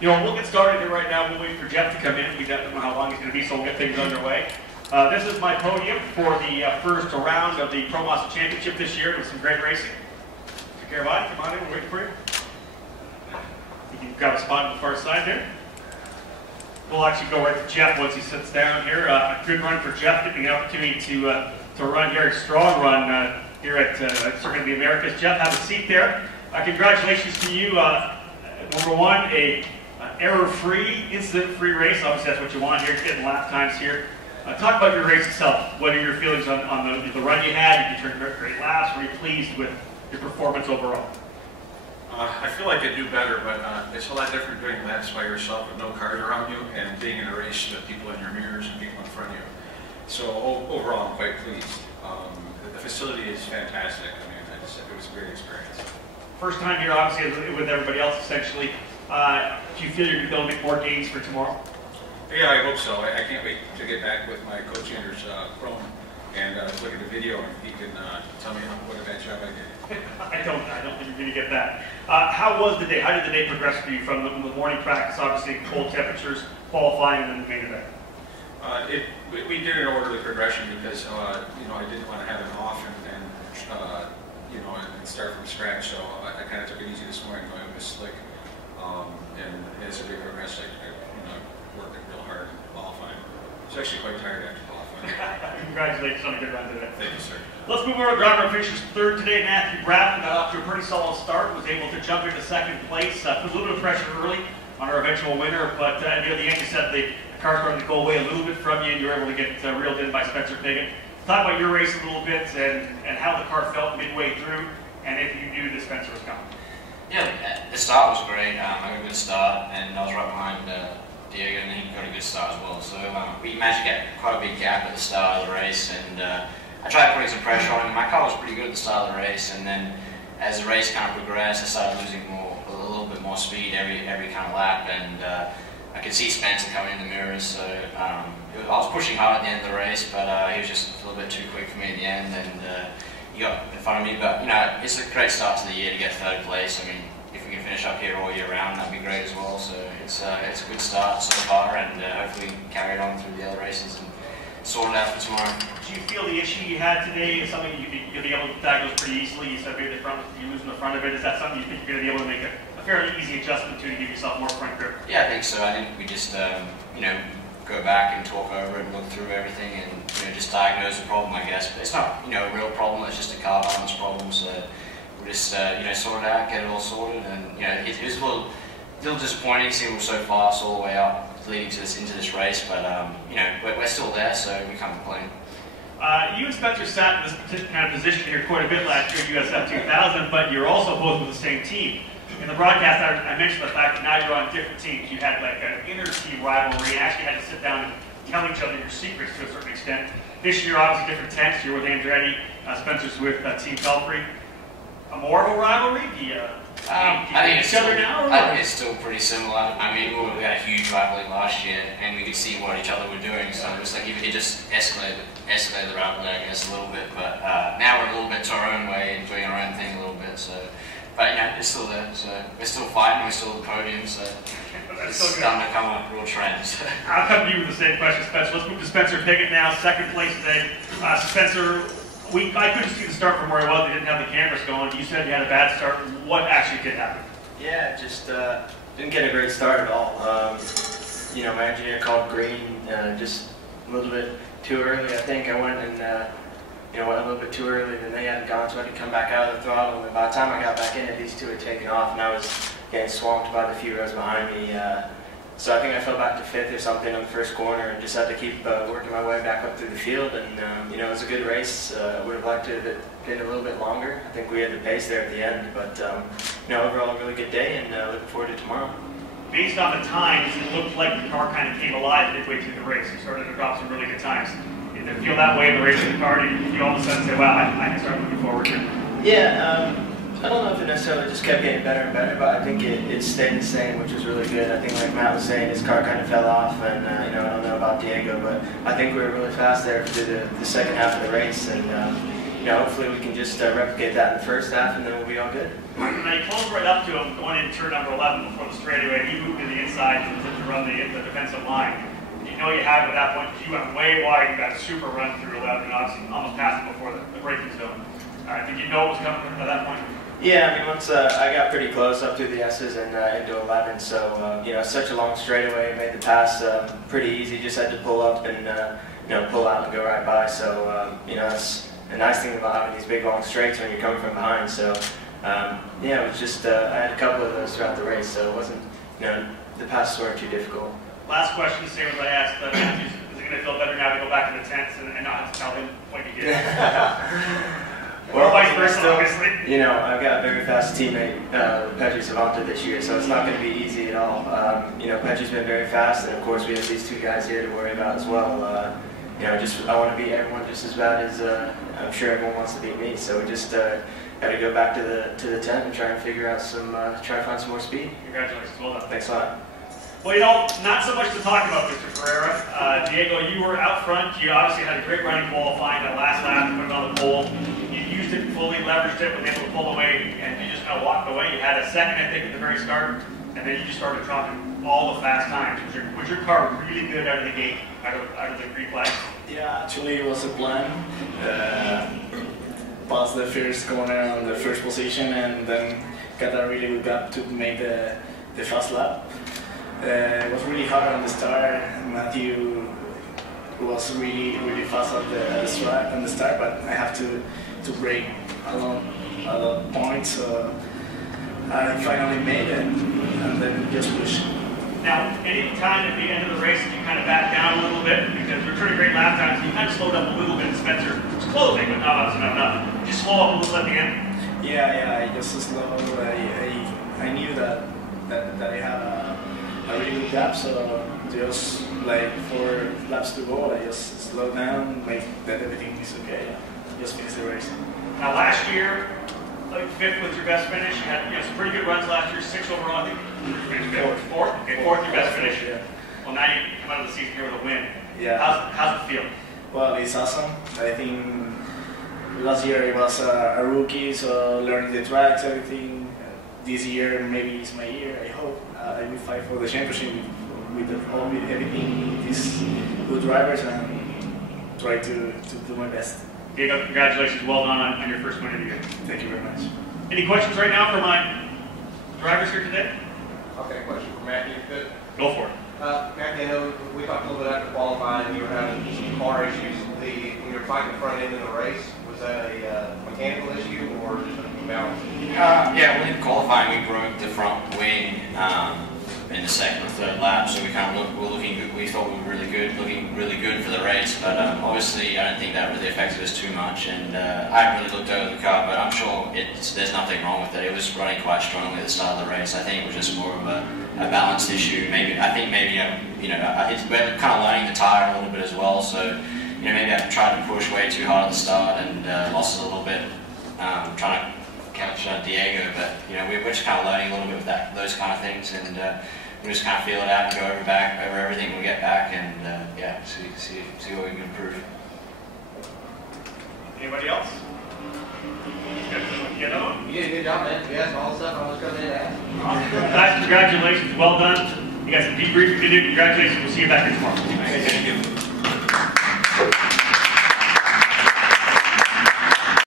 We'll get started here right now. We'll wait for Jeff to come in. We don't know how long he's going to be, so we'll get things underway. This is my podium for the first round of the Pro Mazda Championship this year with some great racing. Take care of it. Come on in. We're waiting for you. You can grab a spot on the far side there. We'll actually go right to Jeff once he sits down here. A good run for Jeff, getting the opportunity to run here, a strong run here at Circuit of the Americas. Jeff, have a seat there. Congratulations to you. Number one, a error-free, incident-free race. Obviously, that's what you want here, getting lap times here. Talk about your race itself. What are your feelings on the run you had? Did you turn great laps? Were you pleased with your performance overall? I feel like I do better, but it's a lot different doing laps by yourself with no cars around you and being in a race with people in your mirrors and people in front of you. So overall, I'm quite pleased. The facility is fantastic. I mean, it was a great experience. First time here, obviously, with everybody else, essentially. Do you feel you're going to make more gains for tomorrow? Yeah, I hope so. I can't wait to get back with my coach, Anders Crone, and look at the video, and he can tell me what a bad job I did. I don't think you're going to get that. How was the day? How did the day progress for you from the morning practice, obviously cold temperatures, qualifying, and then the main event? We did an orderly progression because I didn't want to have an off and start from scratch. So I kind of took it easy this morning. It was slick, and as we progressed, I worked it real hard and qualifying. I was actually quite tired after qualifying. Congratulations on a good run today. Thank you, sir. Let's move over to driver finishes third today. Matthew Bratton got off to a pretty solid start, was able to jump into second place. Put a little bit of pressure early on our eventual winner, but the end, you said the car started to go away a little bit from you, and you were able to get reeled in by Spencer Piggott. Talk about your race a little bit and how the car felt midway through, and if you knew that Spencer was coming. Yeah, the start was great. I got a good start, and I was right behind Diego, and he got a good start as well. So we managed to get quite a big gap at the start of the race, and I tried putting some pressure on him. My car was pretty good at the start of the race, and then as the race kind of progressed, I started losing a little bit more speed every kind of lap, and I could see Spencer coming in the mirrors. So I was pushing hard at the end of the race, but he was just a little bit too quick for me at the end, and he got in front of me. But it's a great start to the year to get third place. I mean, if we can finish up here all year round, that'd be great as well. So it's a good start so far, and hopefully carry it on through the other races and sort it out for tomorrow. Do you feel the issue you had today is something you'll be able to diagnose pretty easily? You said maybe you're losing the front of it. Is that something you think you're going to be able to make a fairly easy adjustment to give yourself more front grip? Yeah, I think so. I think we just go back and talk over it and look through everything and just diagnose the problem, I guess. But it's not a real problem. It's just a car balance problem. So we'll just sort it out, get it all sorted, and it was a little disappointing seeing we were so fast all the way up leading to into this race, but we're still there, so we can't complain. You and Spencer sat in this kind of position here quite a bit last year at USF 2000, but you're also both with the same team. In the broadcast, I mentioned the fact that now you're on different teams. You had like an inter-team rivalry and actually had to sit down and tell each other your secrets to a certain extent. This year, obviously, different tents. You're with Andretti, Spencer's with Team Pelfrey. More of a rivalry? Do you I think each other now? I think it's still pretty similar. I mean, we had a huge rivalry last year, and we could see what each other were doing. So it was like it just escalated the rivalry, I guess, a little bit. But now we're a little bit to our own way and doing our own thing a little bit. So, but it's still there. So we're still fighting. We're still at the podium. So it's starting to come up real trends. I'll come to you with the same question, Spencer. Let's move to Spencer Piggott now, second place today. Spencer. I couldn't see the start from where I was. They didn't have the cameras going. You said you had a bad start. What actually did happen? Yeah, just didn't get a great start at all. My engineer called green just a little bit too early. I think I went and went a little bit too early than they had gone, so I had to come back out of the throttle. And by the time I got back in it, these two had taken off, and I was getting swamped by the few rows behind me. So I think I fell back to fifth or something on the first corner and just had to keep working my way back up through the field. And it was a good race. Would have liked to have been a little bit longer. I think we had the pace there at the end, but overall a really good day, and looking forward to tomorrow. Based on the times, it looked like the car kind of came alive midway through the race. You started to drop some really good times. Did it feel that way in the race in the car? Did you all of a sudden say, "Wow, I can start looking forward to it"? Yeah. I don't know if it necessarily just kept getting better and better, but I think it stayed the same, which was really good. I think, like Matt was saying, his car kind of fell off, and I don't know about Diego, but I think we were really fast there through the second half of the race, and hopefully we can just replicate that in the first half, and then we'll be all good. Now you closed right up to him going into turn number 11 before the straightaway. You moved to the inside. inside to run the defensive line. You know you have at that point because you went way wide. You got a super run through 11 and obviously almost passed it before the braking zone. Did you know it was coming at that point? Yeah, I mean, once I got pretty close up through the S's and into 11, so you know, such a long straightaway, made the pass pretty easy. Just had to pull up and you know, pull out and go right by. So you know, that's the nice thing about having these big long straights when you're coming from behind. So yeah, it was just I had a couple of those throughout the race, so it wasn't, you know, the passes weren't too difficult. Last question, same as I asked Matthews. Is it going to feel better now to go back to the tents and not have to tell him what you did? Or vice versa, obviously. You know, I've got a very fast teammate, Pedri Savanta, this year, so it's not going to be easy at all. You know, Pedri's been very fast, and of course we have these two guys here to worry about as well. You know, I want to beat everyone just as bad as I'm sure everyone wants to beat me. So we just got to go back to the tent and try and figure out try to find some more speed. Congratulations, well done. Thanks a lot. Well, you know, not so much to talk about, Mr. Ferreira. Diego, you were out front. You obviously had a great running qualifying that last lap, put it on the pole. You used it fully, leveraged it, was able to pull away, and you just kind of walked away. You had a second, I think, at the very start, and then you just started dropping all the fast times. Was your car really good out of the gate, out of the green flag? Yeah, actually it was a plan. Pass the first corner on the first position, and then got a really good gap to make the fast lap. It was really hard on the start. Matthew was really fast at the start, but I have to brake a lot of points. So I finally made it, and then just push. Now, any time at the end of the race you kind of back down a little bit, because we're turning great lap times, you kind of slowed up a little bit. Spencer was closing, but not enough. Just slow up a little at the end. Yeah, I just slowed. I knew that I had a really good gap, so just like 4 laps to go, I just slowed down, make that everything is okay. Just finish the race. Now, last year, like 5th was your best finish. You had some pretty good runs last year, 6 overall, I think. Fourth? Okay, 4th your best finish. Yeah. Well, now you come out of the season here with a win. Yeah. How's it feel? Well, it's awesome. I think last year it was a rookie, so learning the tracks, everything. This year maybe it's my year, I hope. I will fight for the championship with everything, these good drivers, and try to do my best. Diego, congratulations. Well done on your first win of the year. Thank you very much. Any questions right now for my drivers here today? Okay, question for Matthew. Good. Go for it. Matthew, I know we talked a little bit after qualifying, and you were having some car issues. When you were fighting the front end of the race, was that a mechanical issue or just an imbalance? Yeah, well, in qualifying we broke the front wing in the second or third lap, so we were looking good. We thought we were looking really good for the race, but obviously I don't think that really affected us too much. And I haven't really looked over the car, but I'm sure there's nothing wrong with it. It was running quite strongly at the start of the race. I think it was just more of a balanced issue. I think maybe we're kind of learning the tire a little bit as well. So you know, maybe I tried to push way too hard at the start and lost it a little bit, trying to catch Diego. But you know, we're just kind of learning a little bit with those kind of things, and we just kind of feel it out and go over everything when we get back, and yeah, see what we can improve. Anybody else? You know? You did a good job, man. You asked all the stuff I was going to ask. Guys, congratulations. Well done. You got some debriefing to do. Congratulations. We'll see you back here tomorrow. Thank you.